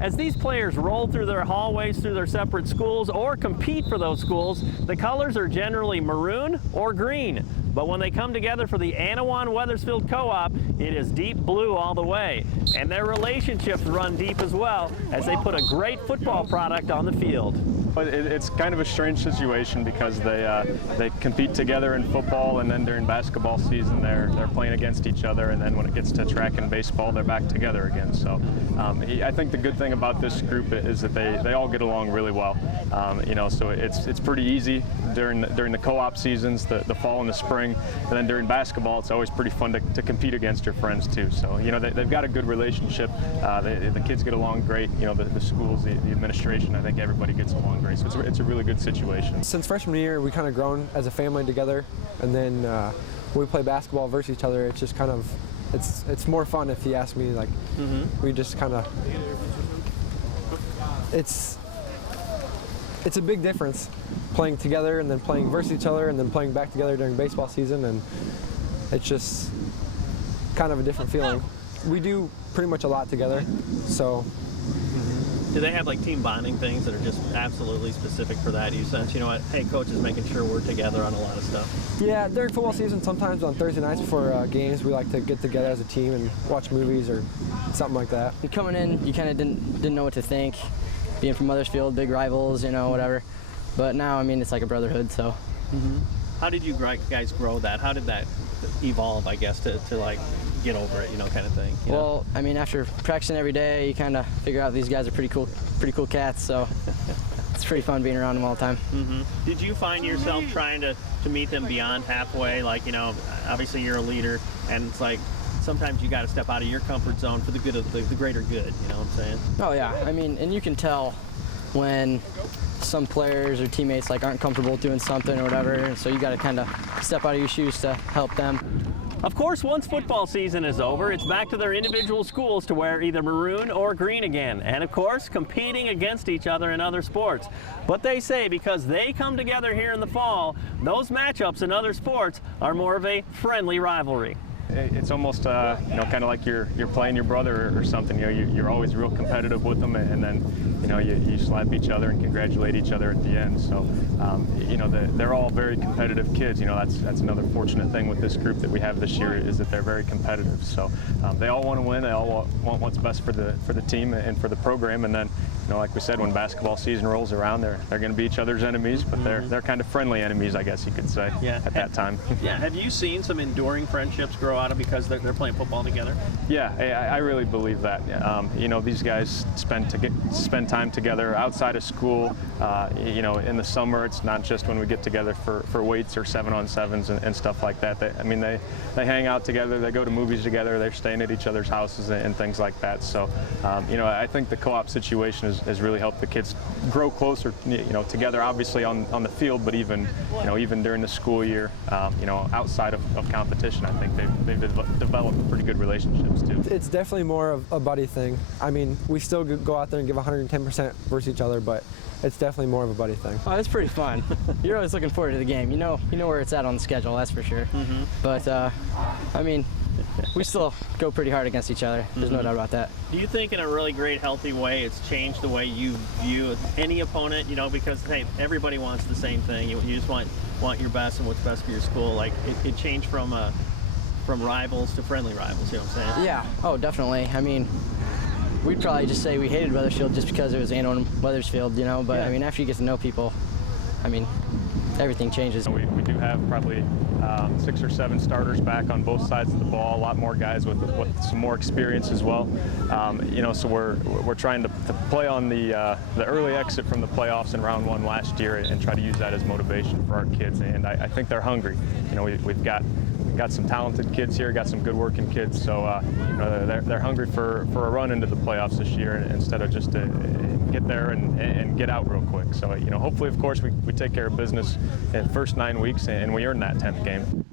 As these players roll through their hallways through their separate schools or compete for those schools, the colors are generally maroon or green. But when they come together for the Annawan-Wethersfield Co-op, it is deep blue all the way. And their relationships run deep as well, as they put a great football product on the field. It's kind of a strange situation because they compete together in football, and then during basketball season they're playing against each other, and then when it gets to track and baseball they're back together again. So I think the good thing about this group is that they all get along really well. You know, so it's pretty easy during the co-op seasons, the fall and the spring, and then during basketball it's always pretty fun to compete against your friends too. So you know they've got a good relationship. The kids get along great. You know, the schools, the administration, I think everybody gets along great. So it's a really good situation. Since freshman year, we kind of grown as a family together, and then when we play basketball versus each other, it's just kind of it's more fun if you ask me. Like we just kind of it's a big difference playing together and then playing versus each other and then playing back together during baseball season, and it's just kind of a different feeling. We do pretty much a lot together, so. Do they have like team bonding things that are just absolutely specific for that? You sense, you know what, hey, coach is making sure we're together on a lot of stuff. Yeah, during football season, sometimes on Thursday nights before games, we like to get together as a team and watch movies or something like that. Coming in, you kind of didn't know what to think. Being from Wethersfield, big rivals, you know, whatever. But now, I mean, it's like a brotherhood, so. How did you guys grow that? How did that evolve, I guess, to like get over it, you know, kind of thing? Well, I mean, after practicing every day, you kind of figure out these guys are pretty cool cats, so it's pretty fun being around them all the time. Did you find yourself trying to meet them beyond halfway? Like, you know, obviously you're a leader, and it's like sometimes you got to step out of your comfort zone for the good of the greater good, you know what I'm saying? Oh yeah, I mean, and you can tell when some players or teammates like aren't comfortable doing something or whatever, so you got to kind of step out of your shoes to help them. Of course, once football season is over, it's back to their individual schools to wear either maroon or green again, and of course competing against each other in other sports. But they say because they come together here in the fall, those matchups in other sports are more of a friendly rivalry. It's almost you know, kind of like you're playing your brother or something. You know, you're always real competitive with them, and then you know you slap each other and congratulate each other at the end. So you know they're all very competitive kids. You know, that's another fortunate thing with this group that we have this year is that they're very competitive. So they all want to win. They all want what's best for the team and for the program. And then you know, like we said, when basketball season rolls around, they're going to be each other's enemies, but they're kind of friendly enemies, I guess you could say. Yeah. At that time. Yeah. Have you seen some enduring friendships grow out of because they're playing football together? Yeah, I really believe that. You know, these guys spend time together outside of school. You know, in the summer, it's not just when we get together for weights or 7-on-7s and stuff like that. I mean, they hang out together. They go to movies together. They're staying at each other's houses and things like that. So, you know, I think the co-op situation has really helped the kids grow closer, you know, together. Obviously on the field, but even during the school year, you know, outside of competition, I think they've developed pretty good relationships too. It's definitely more of a buddy thing. I mean, we still go out there and give 110% versus each other, but it's definitely more of a buddy thing. Oh, it's pretty fun. You're always looking forward to the game. You know where it's at on the schedule, that's for sure. But I mean, we still go pretty hard against each other. There's no doubt about that. Do you think in a really great, healthy way it's changed the way you view any opponent, you know, because, hey, everybody wants the same thing. You just want your best and what's best for your school. Like, it changed from rivals to friendly rivals, you know what I'm saying? Yeah, oh, definitely. I mean, we'd probably just say we hated Wethersfield just because it was Annawan and Wethersfield, you know, but I mean, after you get to know people, I mean, everything changes. We do have probably 6 or 7 starters back on both sides of the ball. A lot more guys with some more experience as well. You know, so we're trying to play on the early exit from the playoffs in round 1 last year and try to use that as motivation for our kids. And I think they're hungry. You know, we've got some talented kids here, got some good working kids. So you know, they're hungry for a run into the playoffs this year instead of just to get there and get out real quick. So you know, hopefully, of course, we take care of business in the first 9 weeks and we earn that 10th game.